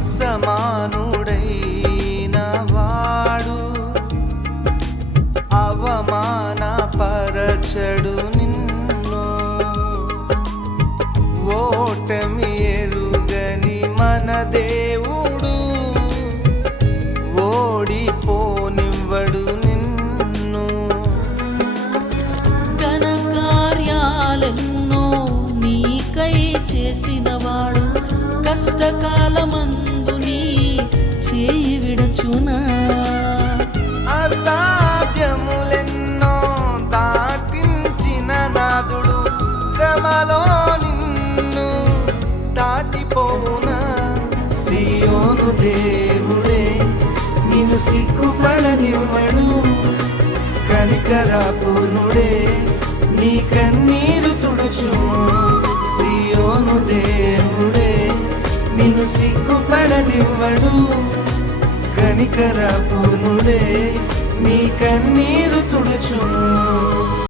అసమానుడైన వాడు అవమానపరచడు నిన్ను. ఓటమి ఎరుగని మన దేవుడు ఓడిపోనివ్వడు నిన్ను. ఘన కార్యాలెన్నో నీకై చేసినవాడు కష్టకాలమందు నీ చేయి విడచునా. అసాధ్యములెన్నో దాటించిన నాదుడు శ్రమలో నిన్ను దాటిపోవునా. సియోను దేవుడే నిన్ను సిగ్గుపడనివ్వడు, కనికరాపూర్ణుడే నీ కన్నీరు తుడుచును. సియోను దేవుడే నిన్ను సిగ్గుపడనివ్వడు, కనికరాపూర్ణుడే నీ కన్నీరు తుడుచును.